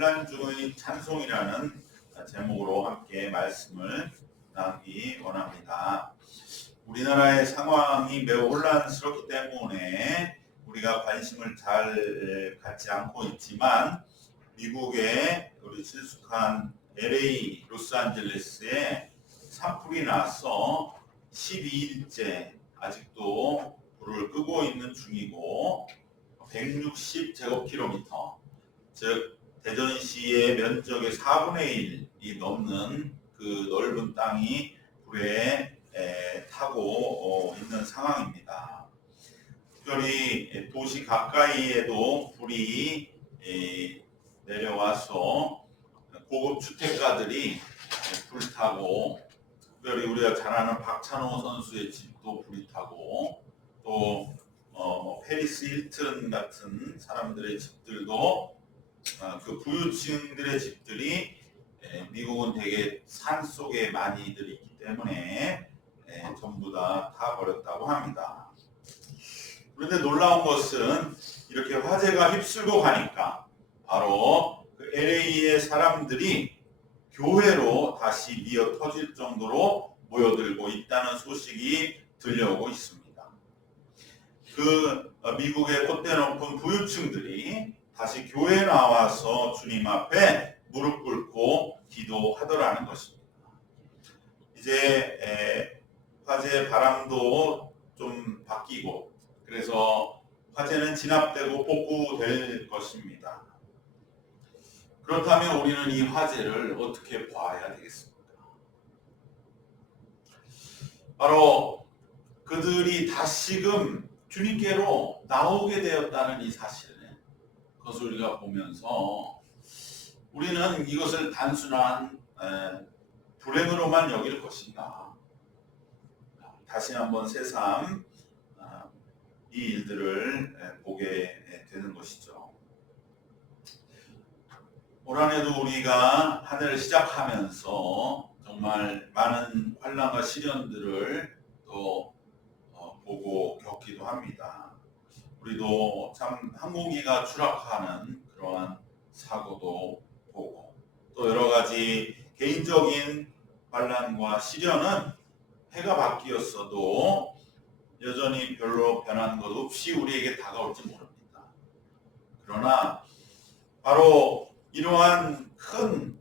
환난 중의 찬송이라는 제목으로 함께 말씀을 나누기 원합니다. 우리나라의 상황이 매우 혼란스럽기 때문에 우리가 관심을 잘 갖지 않고 있지만 미국의 우리 친숙한 LA 로스앤젤레스에 산불이 나서 12일째 아직도 불을 끄고 있는 중이고 160제곱킬로미터, 즉 대전시의 면적의 4분의 1이 넘는 그 넓은 땅이 불에 타고 있는 상황입니다. 특별히 도시 가까이에도 불이 내려와서 고급 주택가들이 불타고, 특별히 우리가 잘 아는 박찬호 선수의 집도 불이 타고, 또 페리스 힐튼 같은 사람들의 집들도 그 부유층들의 집들이 미국은 되게 산 속에 많이들 있기 때문에 전부 다 타버렸다고 합니다. 그런데 놀라운 것은 이렇게 화재가 휩쓸고 가니까 바로 그 LA의 사람들이 교회로 다시 미어 터질 정도로 모여들고 있다는 소식이 들려오고 있습니다. 그 미국의 콧대 높은 부유층들이 다시 교회에 나와서 주님 앞에 무릎 꿇고 기도하더라는 것입니다. 이제 화재 바람도 좀 바뀌고, 그래서 화재는 진압되고 복구될 것입니다. 그렇다면 우리는 이 화재를 어떻게 봐야 되겠습니까? 바로 그들이 다시금 주님께로 나오게 되었다는 이 사실을, 그것을 우리가 보면서 우리는 이것을 단순한 불행으로만 여길 것인가, 다시 한번 새삼 이 일들을 보게 되는 것이죠. 올 한해도 우리가 한 해를 시작하면서 정말 많은 환난과 시련들을 또 보고 겪기도 합니다. 우리도 참 항공기가 추락하는 그러한 사고도 보고, 또 여러 가지 개인적인 환난과 시련은 해가 바뀌었어도 여전히 별로 변한 것 없이 우리에게 다가올지 모릅니다. 그러나 바로 이러한 큰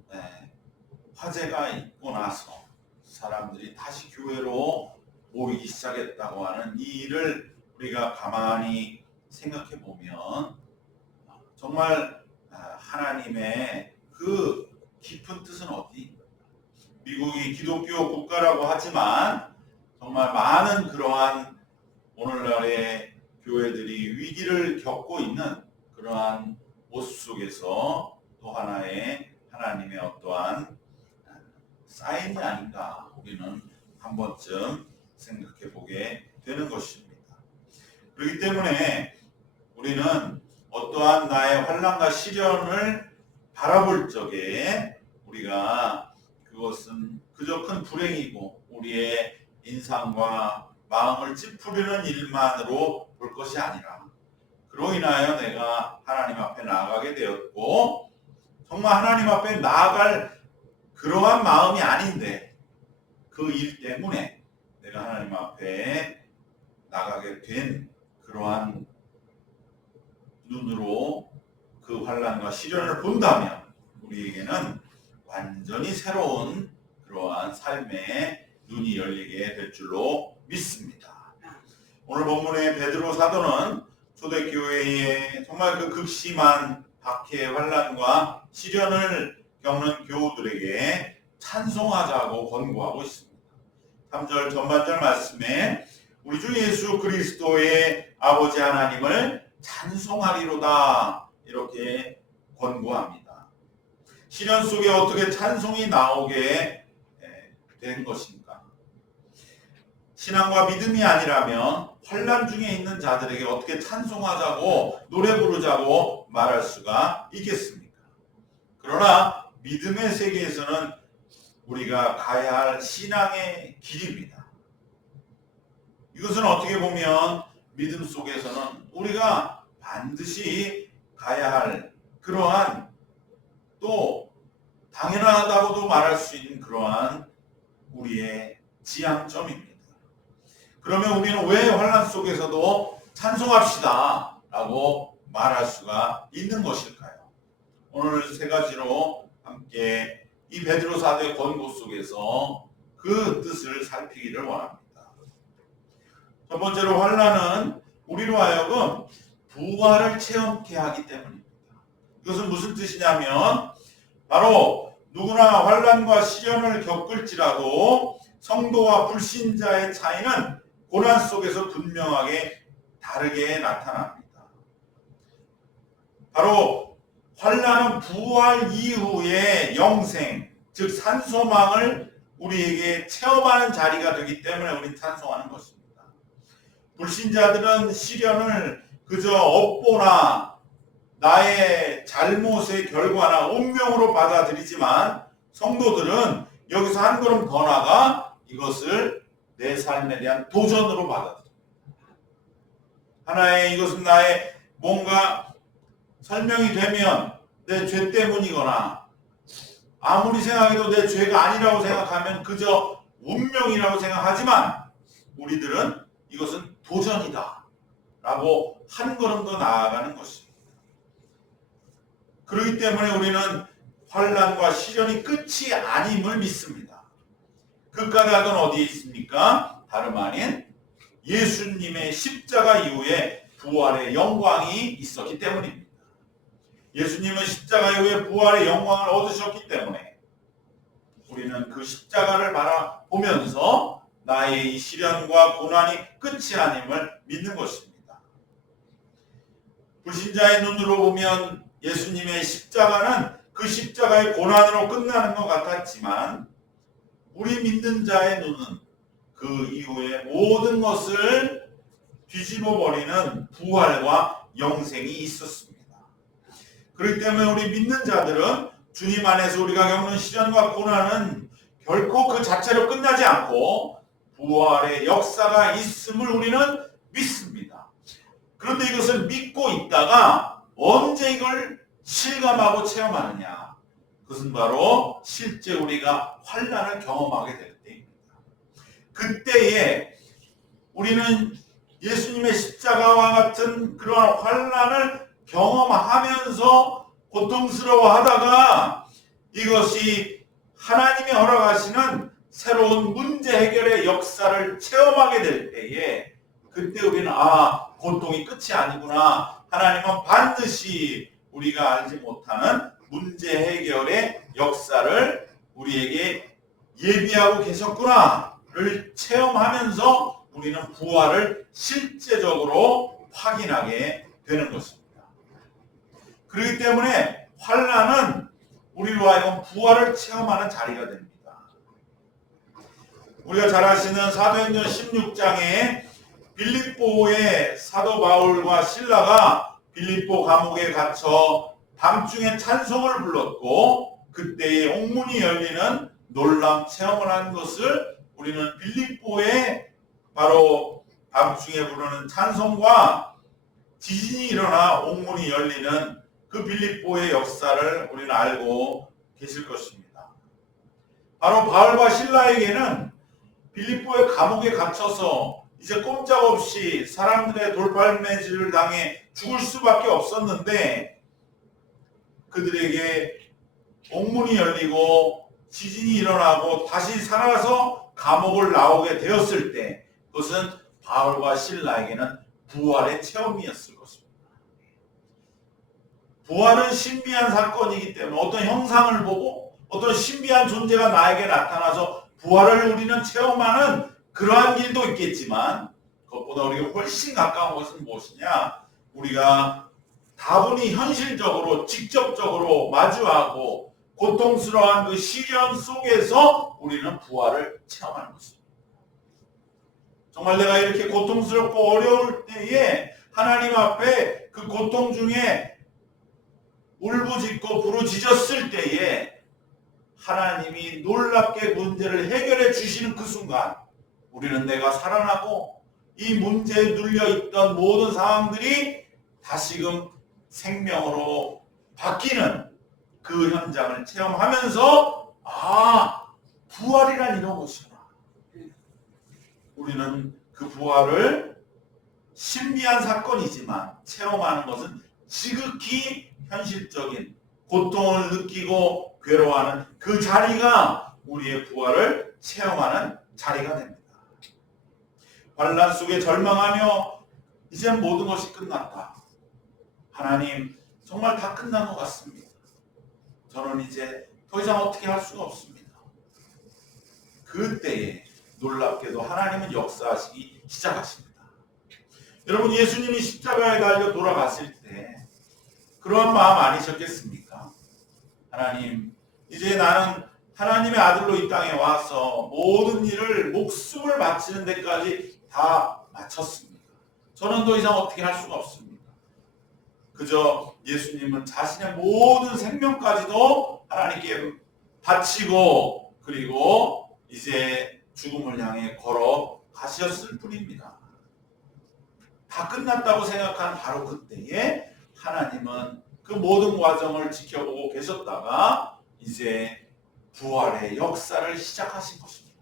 화재가 있고 나서 사람들이 다시 교회로 모이기 시작했다고 하는 이 일을 우리가 가만히 생각해 보면 정말 하나님의 그 깊은 뜻은 어디? 미국이 기독교 국가라고 하지만 정말 많은 그러한 오늘날의 교회들이 위기를 겪고 있는 그러한 모습 속에서 또 하나의 하나님의 어떠한 사인이 아닌가 우리는 한 번쯤 생각해 보게 되는 것입니다. 그렇기 때문에 우리는 어떠한 나의 환난과 시련을 바라볼 적에 우리가 그것은 그저 큰 불행이고 우리의 인상과 마음을 찌푸리는 일만으로 볼 것이 아니라, 그로 인하여 내가 하나님 앞에 나아가게 되었고, 정말 하나님 앞에 나아갈 그러한 마음이 아닌데 그 일 때문에 내가 하나님 앞에 나가게 된 그러한 눈으로 그 환난과 시련을 본다면 우리에게는 완전히 새로운 그러한 삶의 눈이 열리게 될 줄로 믿습니다. 오늘 본문의 베드로 사도는 초대교회에 정말 그 극심한 박해, 환난과 시련을 겪는 교우들에게 찬송하자고 권고하고 있습니다. 3절 전반절 말씀에 우리 주 예수 그리스도의 아버지 하나님을 찬송하리로다 이렇게 권고합니다. 시련 속에 어떻게 찬송이 나오게 된 것인가? 신앙과 믿음이 아니라면 환난 중에 있는 자들에게 어떻게 찬송하자고 노래 부르자고 말할 수가 있겠습니까? 그러나 믿음의 세계에서는 우리가 가야 할 신앙의 길입니다. 이것은 어떻게 보면 믿음 속에서는 우리가 반드시 가야 할 그러한 또 당연하다고도 말할 수 있는 그러한 우리의 지향점입니다. 그러면 우리는 왜 환난 속에서도 찬송합시다 라고 말할 수가 있는 것일까요? 오늘 세 가지로 함께 이 베드로 사도의 권고 속에서 그 뜻을 살피기를 원합니다. 첫 번째로 환난은 우리로 하여금 부활을 체험케 하기 때문입니다. 이것은 무슨 뜻이냐면 바로 누구나 환난과 시련을 겪을지라도 성도와 불신자의 차이는 고난 속에서 분명하게 다르게 나타납니다. 바로 환난은 부활 이후의 영생, 즉 산소망을 우리에게 체험하는 자리가 되기 때문에 우리는 찬송하는 것입니다. 불신자들은 시련을 그저 업보나 나의 잘못의 결과나 운명으로 받아들이지만 성도들은 여기서 한 걸음 더 나가 이것을 내 삶에 대한 도전으로 받아들입니다. 하나의 이것은 나의 뭔가 설명이 되면 내 죄 때문이거나 아무리 생각해도 내 죄가 아니라고 생각하면 그저 운명이라고 생각하지만 우리들은 이것은 도전이다 라고 한 걸음 더 나아가는 것입니다. 그렇기 때문에 우리는 환난과 시련이 끝이 아님을 믿습니다. 그 까닭은 어디에 있습니까? 다름 아닌 예수님의 십자가 이후에 부활의 영광이 있었기 때문입니다. 예수님은 십자가 이후에 부활의 영광을 얻으셨기 때문에 우리는 그 십자가를 바라보면서 나의 이 시련과 고난이 끝이 아님을 믿는 것입니다. 불신자의 눈으로 보면 예수님의 십자가는 그 십자가의 고난으로 끝나는 것 같았지만 우리 믿는 자의 눈은 그 이후에 모든 것을 뒤집어 버리는 부활과 영생이 있었습니다. 그렇기 때문에 우리 믿는 자들은 주님 안에서 우리가 겪는 시련과 고난은 결코 그 자체로 끝나지 않고 부활의 역사가 있음을 우리는 믿습니다. 그런데 이것을 믿고 있다가 언제 이걸 실감하고 체험하느냐? 그것은 바로 실제 우리가 환난을 경험하게 될 때입니다. 그때에 우리는 예수님의 십자가와 같은 그러한 환난을 경험하면서 고통스러워하다가 이것이 하나님이 허락하시는 새로운 문제 해결의 역사를 체험하게 될 때에 그때 우리는 고통이 끝이 아니구나. 하나님은 반드시 우리가 알지 못하는 문제 해결의 역사를 우리에게 예비하고 계셨구나를 체험하면서 우리는 부활을 실제적으로 확인하게 되는 것입니다. 그렇기 때문에 환난은 우리로 하여금 부활을 체험하는 자리가 됩니다. 우리가 잘 아시는 사도행전 16장에 빌립보의 사도 바울과 실라가 빌립보 감옥에 갇혀 밤중에 찬송을 불렀고 그때에 옥문이 열리는 놀라운 체험을 한 것을 우리는 빌립보의 바로 밤중에 부르는 찬송과 지진이 일어나 옥문이 열리는 그 빌립보의 역사를 우리는 알고 계실 것입니다. 바로 바울과 실라에게는 빌립보의 감옥에 갇혀서 이제 꼼짝없이 사람들의 돌팔매질을 당해 죽을 수밖에 없었는데 그들에게 옥문이 열리고 지진이 일어나고 다시 살아서 감옥을 나오게 되었을 때 그것은 바울과 실라에게는 부활의 체험이었을 것입니다. 부활은 신비한 사건이기 때문에 어떤 형상을 보고 어떤 신비한 존재가 나에게 나타나서 부활을 우리는 체험하는 그러한 일도 있겠지만 그것보다 우리가 훨씬 가까운 것은 무엇이냐? 우리가 다분히 현실적으로 직접적으로 마주하고 고통스러운 그 시련 속에서 우리는 부활을 체험하는 것입니다. 정말 내가 이렇게 고통스럽고 어려울 때에 하나님 앞에 그 고통 중에 울부짖고 부르짖었을 때에 하나님이 놀랍게 문제를 해결해 주시는 그 순간 우리는 내가 살아나고 이 문제에 눌려있던 모든 상황들이 다시금 생명으로 바뀌는 그 현장을 체험하면서 부활이란 이런 것이구나. 우리는 그 부활을 신비한 사건이지만 체험하는 것은 지극히 현실적인 고통을 느끼고 괴로워하는 그 자리가 우리의 부활을 체험하는 자리가 됩니다. 환난 속에 절망하며 이젠 모든 것이 끝났다. 하나님, 정말 다 끝난 것 같습니다. 저는 이제 더 이상 어떻게 할 수가 없습니다. 그때에 놀랍게도 하나님은 역사하시기 시작하십니다. 여러분, 예수님이 십자가에 달려 돌아갔을 때 그러한 마음 아니셨겠습니까? 하나님, 이제 나는 하나님의 아들로 이 땅에 와서 모든 일을 목숨을 바치는 데까지 다 마쳤습니다. 저는 더 이상 어떻게 할 수가 없습니다. 그저 예수님은 자신의 모든 생명까지도 하나님께 바치고 그리고 이제 죽음을 향해 걸어 가셨을 뿐입니다. 다 끝났다고 생각한 바로 그때에 하나님은 그 모든 과정을 지켜보고 계셨다가 이제 부활의 역사를 시작하신 것입니다.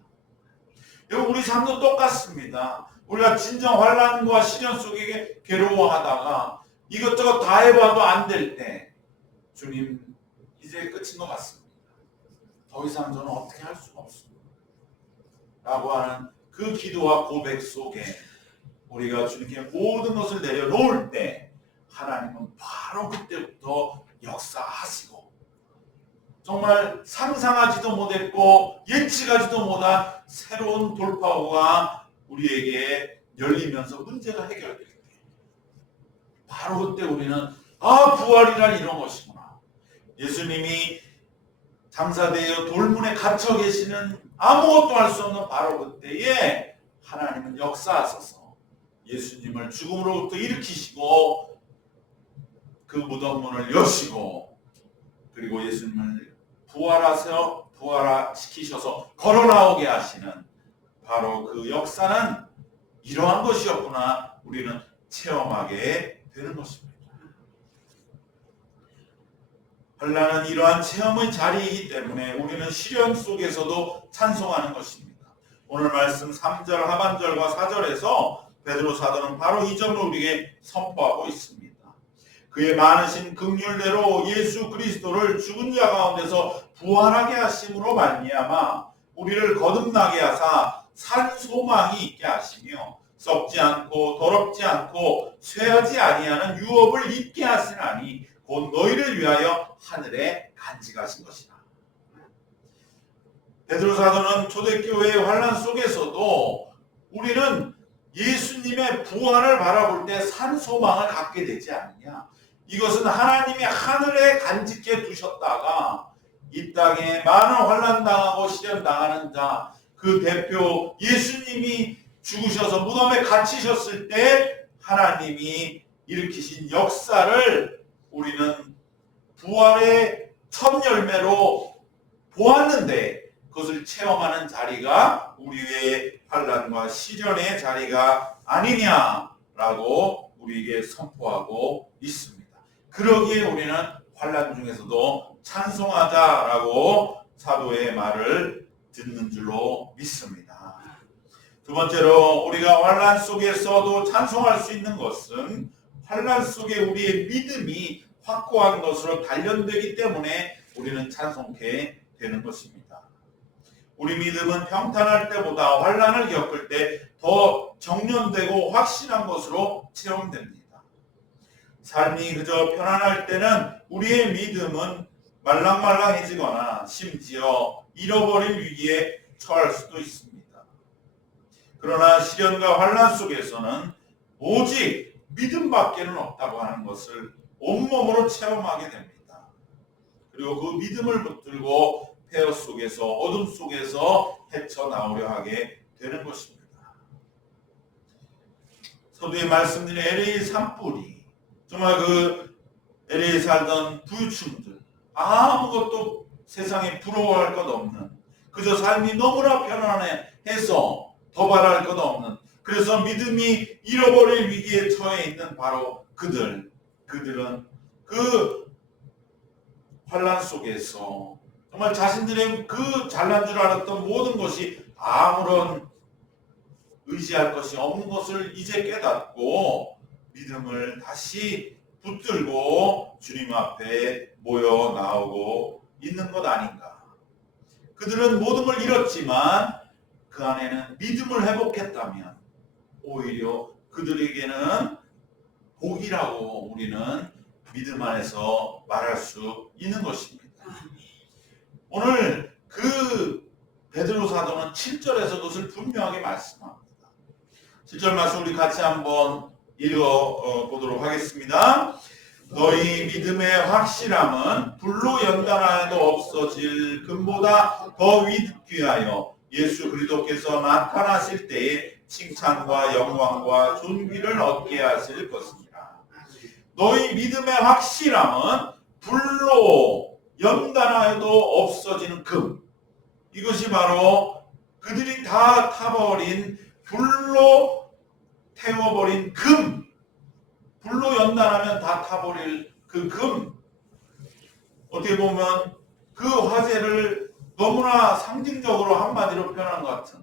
여러분, 우리 삶도 똑같습니다. 우리가 진정 환난과 시련 속에 괴로워하다가 이것저것 다 해봐도 안 될 때 주님, 이제 끝인 것 같습니다. 더 이상 저는 어떻게 할 수가 없습니다. 라고 하는 그 기도와 고백 속에 우리가 주님께 모든 것을 내려놓을 때 하나님은 바로 그때부터 역사하시고 정말 상상하지도 못했고 예측하지도 못한 새로운 돌파구가 우리에게 열리면서 문제가 해결될 때 바로 그때 우리는 부활이란 이런 것이구나. 예수님이 장사되어 돌문에 갇혀 계시는 아무것도 할 수 없는 바로 그때에 하나님은 역사하셔서 예수님을 죽음으로부터 일으키시고 그 무덤 문을 여시고 그리고 예수님을 부활시키셔서 걸어 나오게 하시는 바로 그 역사는 이러한 것이었구나 우리는 체험하게 되는 것입니다. 환난은 이러한 체험의 자리이기 때문에 우리는 시련 속에서도 찬송하는 것입니다. 오늘 말씀 3절 하반절과 4절에서 베드로 사도는 바로 이 점을 우리에게 선포하고 있습니다. 그의 많으신 긍휼대로 예수 그리스도를 죽은 자 가운데서 부활하게 하심으로 말미암아 우리를 거듭나게 하사 산 소망이 있게 하시며 썩지 않고 더럽지 않고 쇠하지 아니하는 유업을 입게 하시나니 곧 너희를 위하여 하늘에 간직하신 것이다. 베드로 사도는 초대교회의 환난 속에서도 우리는 예수님의 부활을 바라볼 때 산 소망을 갖게 되지 않느냐. 이것은 하나님이 하늘에 간직해 두셨다가 이 땅에 많은 환난 당하고 시련 당하는 자, 그 대표 예수님이 죽으셔서 무덤에 갇히셨을 때 하나님이 일으키신 역사를 우리는 부활의 첫 열매로 보았는데 그것을 체험하는 자리가 우리의 환난과 시련의 자리가 아니냐라고 우리에게 선포하고 있습니다. 그러기에 우리는 환난 중에서도 찬송하자라고 사도의 말을 듣는 줄로 믿습니다. 두 번째로 우리가 환난 속에서도 찬송할 수 있는 것은 환난 속에 우리의 믿음이 확고한 것으로 단련되기 때문에 우리는 찬송케 되는 것입니다. 우리 믿음은 평탄할 때보다 환난을 겪을 때 더 정련되고 확신한 것으로 체험됩니다. 삶이 그저 편안할 때는 우리의 믿음은 말랑말랑해지거나 심지어 잃어버릴 위기에 처할 수도 있습니다. 그러나 시련과 환난 속에서는 오직 믿음밖에는 없다고 하는 것을 온몸으로 체험하게 됩니다. 그리고 그 믿음을 붙들고 폐허 속에서 어둠 속에서 헤쳐나오려 하게 되는 것입니다. 서두에 말씀드린 LA 산불이 정말 그 LA에 살던 부유층들 아무것도 세상에 부러워할 것 없는 그저 삶이 너무나 편안해서 더 바랄 것 없는 그래서 믿음이 잃어버릴 위기에 처해 있는 바로 그들은 그 환난 속에서 정말 자신들의 그 잘난 줄 알았던 모든 것이 아무런 의지할 것이 없는 것을 이제 깨닫고 믿음을 다시 붙들고 주님 앞에 모여 나오고 있는 것 아닌가. 그들은 모든 걸 잃었지만 그 안에는 믿음을 회복했다면 오히려 그들에게는 복이라고 우리는 믿음 안에서 말할 수 있는 것입니다. 오늘 그 베드로 사도는 7절에서 그것을 분명하게 말씀합니다. 7절 말씀 우리 같이 한번 읽어보도록 하겠습니다. 너희 믿음의 확실함은 불로 연단하여도 없어질 금보다 더 귀하여 예수 그리스도께서 나타나실 때에 칭찬과 영광과 존귀를 얻게 하실 것이니라. 너희 믿음의 확실함은 불로 연단하여도 없어지는 금. 이것이 바로 그들이 다 타버린 불로 태워버린 금. 불로 연단하면 다 타버릴 그 금. 어떻게 보면 그 화재를 너무나 상징적으로 한마디로 표현한 것 같은,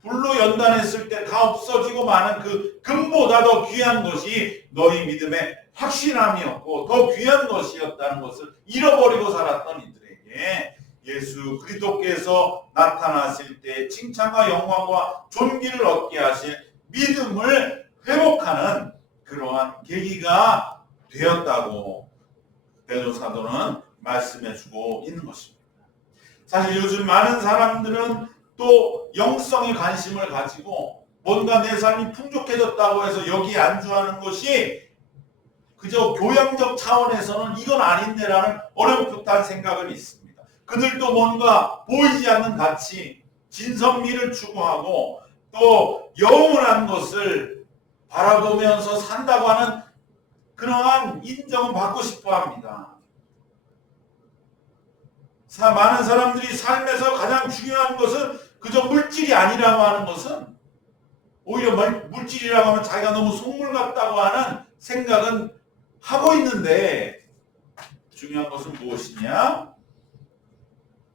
불로 연단했을 때 다 없어지고 마는 그 금보다 더 귀한 것이 너희 믿음의 확신함이었고 더 귀한 것이었다는 것을 잃어버리고 살았던 이들에게 예수 그리스도께서 나타나실 때 칭찬과 영광과 존귀를 얻게 하실 믿음을 회복하는 그러한 계기가 되었다고 베드로 사도는 말씀해주고 있는 것입니다. 사실 요즘 많은 사람들은 또 영성에 관심을 가지고 뭔가 내 삶이 풍족해졌다고 해서 여기에 안주하는 것이 그저 교양적 차원에서는 이건 아닌데라는 어렴풋한 생각은 있습니다. 그들도 뭔가 보이지 않는 가치, 진선미를 추구하고 또 영원한 것을 바라보면서 산다고 하는 그러한 인정을 받고 싶어 합니다. 많은 사람들이 삶에서 가장 중요한 것은 그저 물질이 아니라고 하는 것은, 오히려 물질이라고 하면 자기가 너무 속물 같다고 하는 생각은 하고 있는데, 중요한 것은 무엇이냐?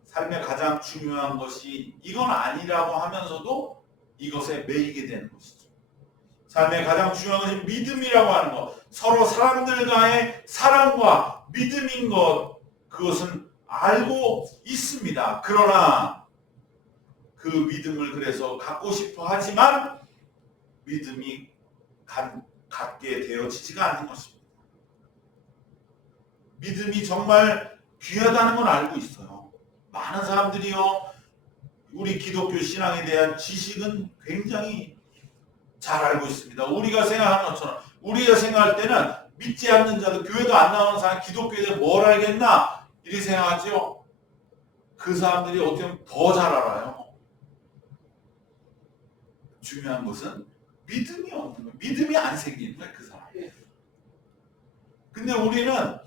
삶의 가장 중요한 것이 이건 아니라고 하면서도 이것에 매이게 되는 것이죠. 삶의 가장 중요한 것이 믿음이라고 하는 것, 서로 사람들과의 사랑과 믿음인 것, 그것은 알고 있습니다. 그러나 그 믿음을 그래서 갖고 싶어 하지만 믿음이 갖게 되어지지가 않는 것입니다. 믿음이 정말 귀하다는 건 알고 있어요. 많은 사람들이요, 우리 기독교 신앙에 대한 지식은 굉장히 잘 알고 있습니다. 우리가 생각하는 것처럼, 우리가 생각할 때는 믿지 않는 자들, 교회도 안 나오는 사람, 기독교에 대해 뭘 알겠나? 이렇게 생각하죠. 그 사람들이 어떻게 보면 더 잘 알아요. 중요한 것은 믿음이 없는 거예요. 믿음이 안 생기는 거예요, 그 사람. 근데 우리는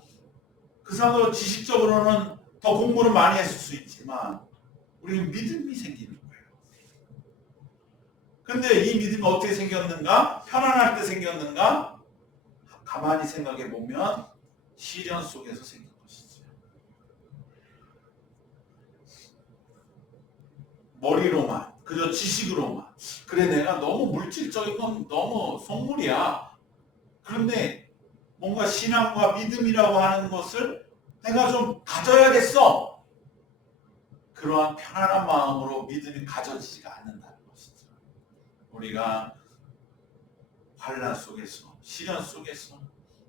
그 사람도 지식적으로는 더 공부를 많이 했을 수 있지만 우리는 믿음이 생기는 거예요. 근데 이 믿음이 어떻게 생겼는가? 편안할 때 생겼는가? 가만히 생각해 보면 시련 속에서 생긴 것이죠. 머리로만, 그저 지식으로만, 그래 내가 너무 물질적인 건 너무 속물이야. 그런데 뭔가 신앙과 믿음이라고 하는 것을 내가 좀 가져야겠어. 그러한 편안한 마음으로 믿음이 가져지지가 않는다는 것이죠. 우리가 환난 속에서, 시련 속에서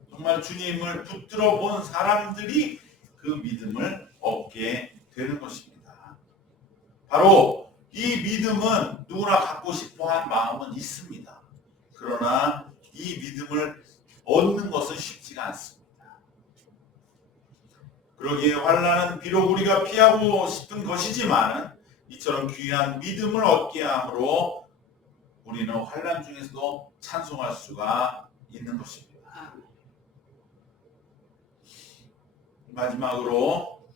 정말 주님을 붙들어 본 사람들이 그 믿음을 얻게 되는 것입니다. 바로 이 믿음은 누구나 갖고 싶어 한 마음은 있습니다. 그러나 이 믿음을 얻는 것은 쉽지가 않습니다. 그러기에 환난은 비록 우리가 피하고 싶은 것이지만 이처럼 귀한 믿음을 얻게 함으로 우리는 환난 중에서도 찬송할 수가 있는 것입니다. 마지막으로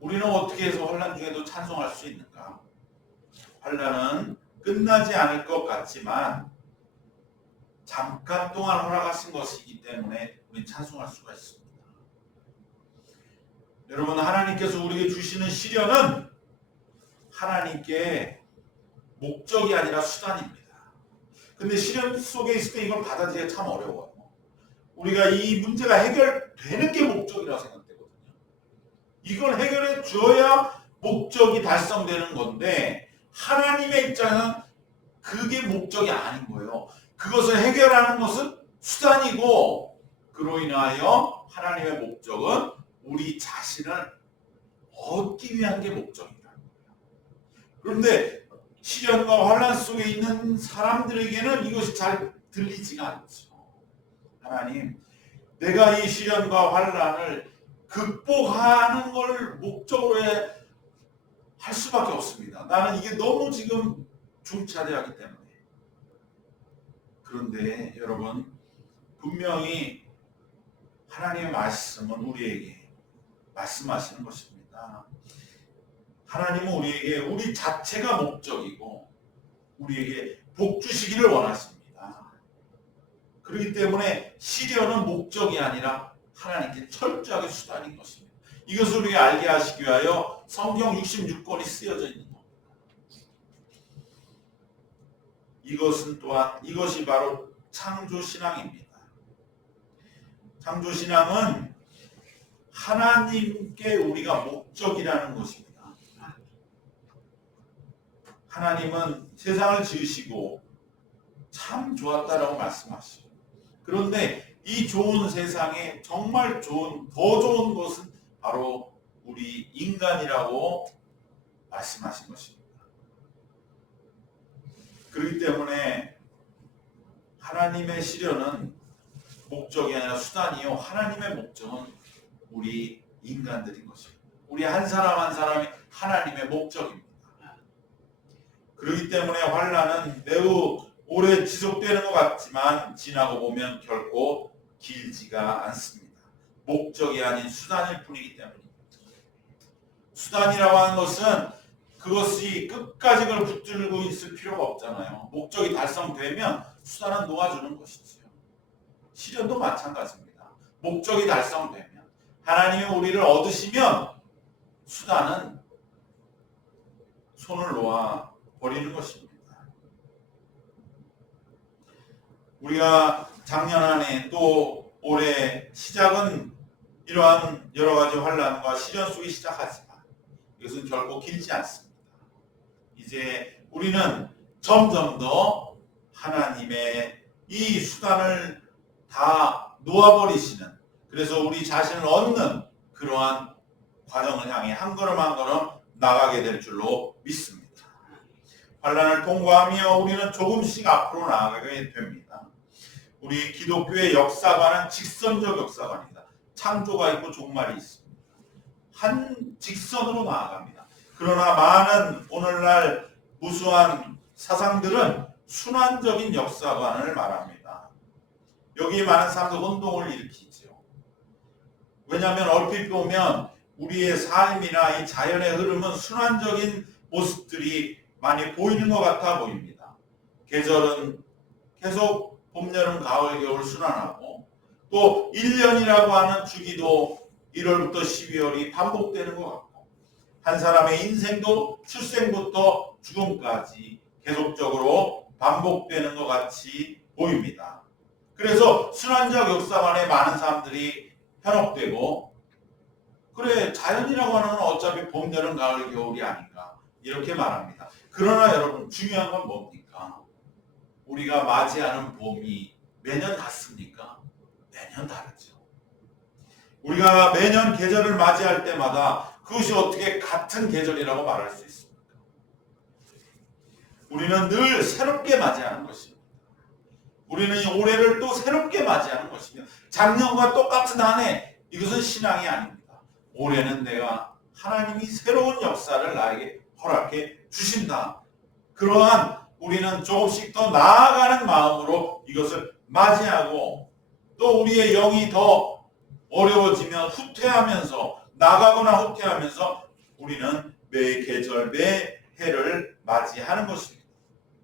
우리는 어떻게 해서 환난 중에도 찬송할 수 있는가? 환난은 끝나지 않을 것 같지만 잠깐 동안 허락하신 것이기 때문에 우리는 찬송할 수가 있습니다. 여러분, 하나님께서 우리에게 주시는 시련은 하나님께 목적이 아니라 수단입니다. 근데 시련 속에 있을 때 이걸 받아들이기가 참 어려워요. 우리가 이 문제가 해결되는 게 목적이라고 생각되거든요. 이걸 해결해 줘야 목적이 달성되는 건데 하나님의 입장은 그게 목적이 아닌 거예요. 그것을 해결하는 것은 수단이고 그로 인하여 하나님의 목적은 우리 자신을 얻기 위한 게 목적이라는 거예요. 그런데 시련과 환난 속에 있는 사람들에게는 이것이 잘 들리지가 않죠. 하나님, 내가 이 시련과 환난을 극복하는 걸 목적으로 할 수밖에 없습니다. 나는 이게 너무 지금 중차대하기 때문에. 그런데 여러분, 분명히 하나님의 말씀은 우리에게 말씀하시는 것입니다. 하나님은 우리에게 우리 자체가 목적이고 우리에게 복 주시기를 원하십니다. 그렇기 때문에 시련은 목적이 아니라 하나님께 철저하게 수단인 것입니다. 이것을 우리가 알게 하시기 위하여 성경 66권이 쓰여져 있는 겁니다. 이것이 바로 창조신앙입니다. 창조신앙은 하나님께 우리가 목적이라는 것입니다. 하나님은 세상을 지으시고 참 좋았다라고 말씀하시고, 그런데 이 좋은 세상에 정말 더 좋은 것은 바로 우리 인간이라고 말씀하신 것입니다. 그렇기 때문에 하나님의 시련은 목적이 아니라 수단이요, 하나님의 목적은 우리 인간들인 것입니다. 우리 한 사람 한 사람이 하나님의 목적입니다. 그렇기 때문에 환난은 매우 오래 지속되는 것 같지만 지나고 보면 결코 길지가 않습니다. 목적이 아닌 수단일 뿐이기 때문입니다. 수단이라고 하는 것은 그것이 끝까지 그걸 붙들고 있을 필요가 없잖아요. 목적이 달성되면 수단은 놓아주는 것이지요. 시련도 마찬가지입니다. 목적이 달성되면, 하나님이 우리를 얻으시면 수단은 손을 놓아 버리는 것입니다. 우리가 작년 한 해 또 올해 시작은 이러한 여러 가지 환난과 시련 속에 시작하지만 이것은 결코 길지 않습니다. 이제 우리는 점점 더 하나님의 이 수단을 다 놓아버리시는, 그래서 우리 자신을 얻는 그러한 과정을 향해 한 걸음 한 걸음 나가게 될 줄로 믿습니다. 환난을 통과하며 우리는 조금씩 앞으로 나아가게 됩니다. 우리 기독교의 역사관은 직선적 역사관입니다. 창조가 있고 종말이 있습니다. 한 직선으로 나아갑니다. 그러나 많은 오늘날 무수한 사상들은 순환적인 역사관을 말합니다. 여기에 많은 사람들 혼동을 일으키죠. 왜냐하면 얼핏 보면 우리의 삶이나 이 자연의 흐름은 순환적인 모습들이 많이 보이는 것 같아 보입니다. 계절은 계속 봄, 여름, 가을, 겨울 순환하고 또 1년이라고 하는 주기도 1월부터 12월이 반복되는 것 같고, 한 사람의 인생도 출생부터 죽음까지 계속적으로 반복되는 것 같이 보입니다. 그래서 순환적 역사관에 많은 사람들이 현혹되고, 그래 자연이라고 하는 건 어차피 봄, 여름, 가을, 겨울이 아닌가 이렇게 말합니다. 그러나 여러분, 중요한 건 뭡니까? 우리가 맞이하는 봄이 매년 같습니까? 매년 다르죠. 우리가 매년 계절을 맞이할 때마다 그것이 어떻게 같은 계절이라고 말할 수 있습니까? 우리는 늘 새롭게 맞이하는 것입니다. 우리는 이 올해를 또 새롭게 맞이하는 것입니다. 작년과 똑같은 한 해, 이것은 신앙이 아닙니다. 올해는 내가 하나님이 새로운 역사를 나에게 허락해 주신다. 그러한 우리는 조금씩 더 나아가는 마음으로 이것을 맞이하고, 또 우리의 영이 더 어려워지면 후퇴하면서, 나가거나 후퇴하면서 우리는 매 계절, 매 해를 맞이하는 것입니다.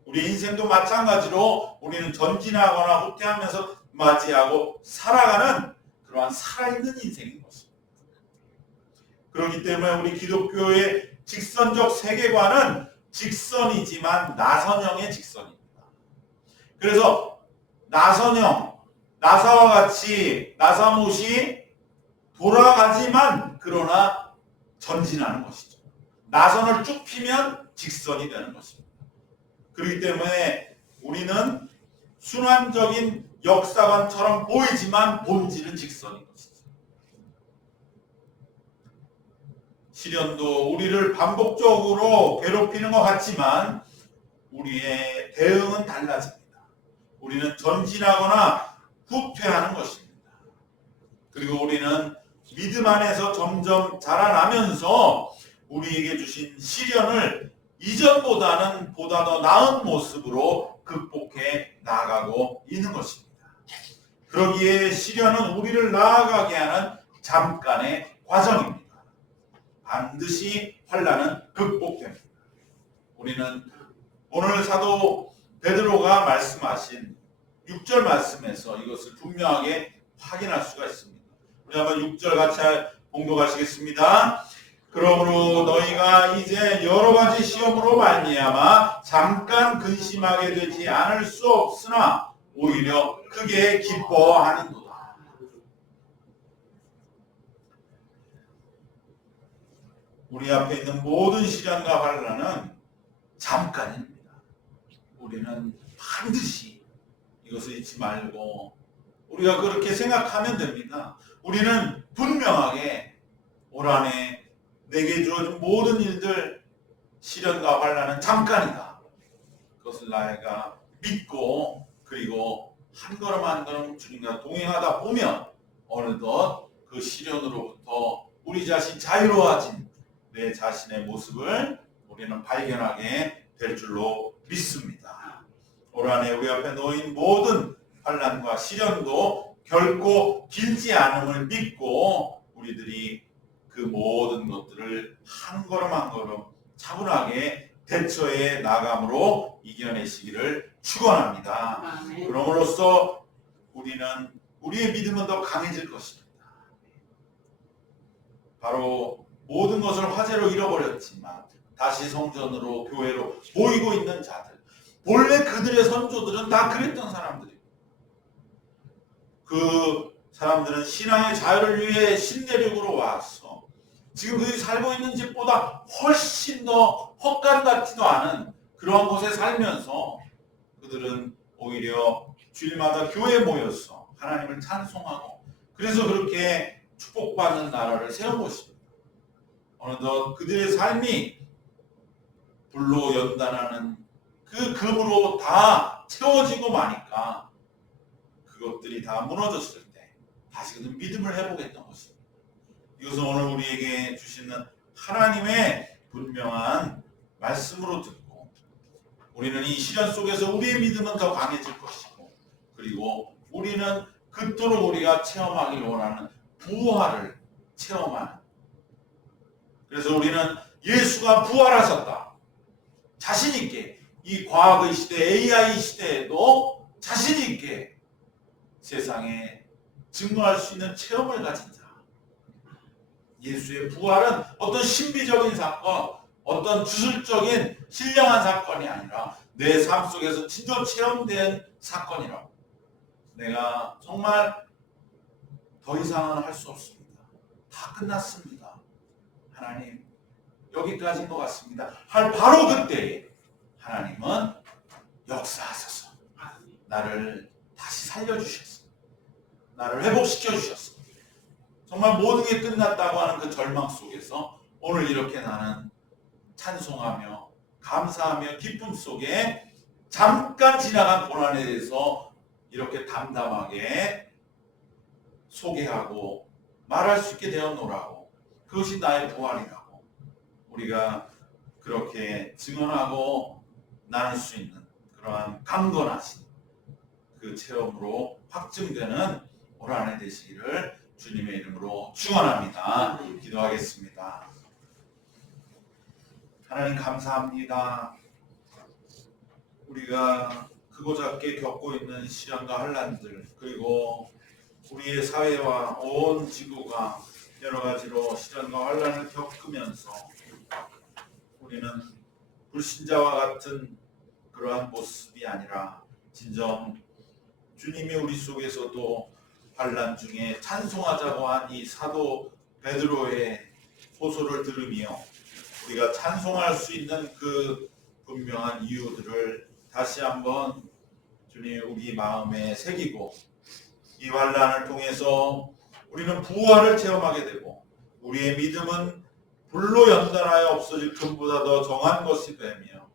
우리 인생도 마찬가지로 우리는 전진하거나 후퇴하면서 맞이하고 살아가는 그러한 살아있는 인생인 것입니다. 그렇기 때문에 우리 기독교의 직선적 세계관은 직선이지만 나선형의 직선입니다. 그래서 나선형, 나사와 같이 나사못이 돌아가지만 그러나 전진하는 것이죠. 나선을 쭉 피면 직선이 되는 것입니다. 그렇기 때문에 우리는 순환적인 역사관처럼 보이지만 본질은 직선인 것이죠. 시련도 우리를 반복적으로 괴롭히는 것 같지만 우리의 대응은 달라집니다. 우리는 전진하거나 후퇴하는 것입니다. 그리고 우리는 믿음 안에서 점점 자라나면서 우리에게 주신 시련을 이전보다는 보다 더 나은 모습으로 극복해 나아가고 있는 것입니다. 그러기에 시련은 우리를 나아가게 하는 잠깐의 과정입니다. 반드시 환난은 극복됩니다. 우리는 오늘 사도 베드로가 말씀하신 6절 말씀에서 이것을 분명하게 확인할 수가 있습니다. 우리 한번 6절 같이 봉독하시겠습니다. 그러므로 너희가 이제 여러 가지 시험으로 말미암아 잠깐 근심하게 되지 않을 수 없으나 오히려 크게 기뻐하는도다. 우리 앞에 있는 모든 시련과 환난은 잠깐입니다. 우리는 반드시 이것을 잊지 말고 우리가 그렇게 생각하면 됩니다. 우리는 분명하게 올 한해 내게 주어진 모든 일들, 시련과 환난은 잠깐이다. 그것을 나이가 믿고 그리고 한 걸음 한 걸음 주님과 동행하다 보면 어느덧 그 시련으로부터 우리 자신 자유로워진 내 자신의 모습을 우리는 발견하게 될 줄로 믿습니다. 올 한해 우리 앞에 놓인 모든 환난과 시련도 결코 길지 않음을 믿고 우리들이 그 모든 것들을 한 걸음 한 걸음 차분하게 대처해 나감으로 이겨내시기를 축원합니다. 아멘. 그럼으로써 우리는 우리의 믿음은 더 강해질 것입니다. 바로 모든 것을 화재로 잃어버렸지만 다시 성전으로 교회로 모이고 있는 자들, 본래 그들의 선조들은 다 그랬던 사람들이고 그 사람들은 신앙의 자유를 위해 신내륙으로 와서 지금 그들이 살고 있는 집보다 훨씬 더 헛간 같지도 않은 그러한 곳에 살면서 그들은 오히려 주일마다 교회에 모여서 하나님을 찬송하고 그래서 그렇게 축복받는 나라를 세운 것입니다. 어느덧 그들의 삶이 불로 연단하는 그 금으로 다 채워지고 마니까 그것들이 다 무너졌을 때 다시 그는 믿음을 회복했던 것입니다. 이것은 오늘 우리에게 주시는 하나님의 분명한 말씀으로 듣고 우리는 이 시련 속에서 우리의 믿음은 더 강해질 것이고 그리고 우리는 그토록 우리가 체험하길 원하는 부활을 체험하는 그래서 우리는 예수가 부활하셨다. 자신 있게 이 과학의 시대, AI 시대에도 자신 있게 세상에 증거할 수 있는 체험을 가진 자. 예수의 부활은 어떤 신비적인 사건, 어떤 주술적인 신령한 사건이 아니라 내 삶 속에서 진짜 체험된 사건이라고. 내가 정말 더 이상은 할 수 없습니다. 다 끝났습니다. 하나님, 여기까지인 것 같습니다. 할 바로 그때에 하나님은 역사하셔서 나를 다시 살려주셨어. 나를 회복시켜 주셨어. 정말 모든 게 끝났다고 하는 그 절망 속에서 오늘 이렇게 나는 찬송하며 감사하며 기쁨 속에 잠깐 지나간 고난에 대해서 이렇게 담담하게 소개하고 말할 수 있게 되었노라고. 그것이 나의 부활이라고. 우리가 그렇게 증언하고 나눌 수 있는 그러한 강건하신 그 체험으로 확증되는 올 한 해 되시기를 주님의 이름으로 축원합니다. 기도하겠습니다. 하나님 감사합니다. 우리가 크고 작게 겪고 있는 시련과 환난들 그리고 우리의 사회와 온 지구가 여러 가지로 시련과 환난을 겪으면서 우리는 불신자와 같은 그러한 모습이 아니라 진정 주님이 우리 속에서도 환난 중에 찬송하자고 한 이 사도 베드로의 호소를 들으며 우리가 찬송할 수 있는 그 분명한 이유들을 다시 한번 주님 우리 마음에 새기고 이 환난을 통해서 우리는 부활을 체험하게 되고 우리의 믿음은 불로 연단하여 없어질 금보다 더 정한 것이 되며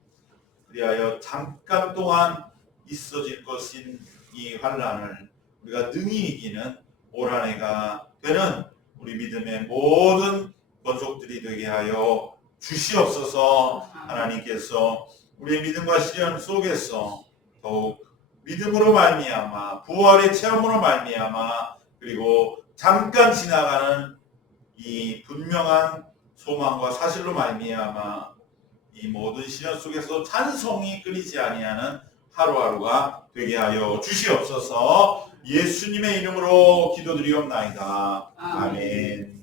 그리하여 잠깐 동안 있어질 것인 이 환난을 우리가 능히 이기는 올 한 해가 되는 우리 믿음의 모든 권속들이 되게 하여 주시옵소서. 하나님께서 우리의 믿음과 시련 속에서 더욱 믿음으로 말미암아 부활의 체험으로 말미암아 그리고 잠깐 지나가는 이 분명한 소망과 사실로 말미암아 이 모든 시련 속에서 찬송이 끊이지 아니하는 하루하루가 되게 하여 주시옵소서. 예수님의 이름으로 기도드리옵나이다. 아멘.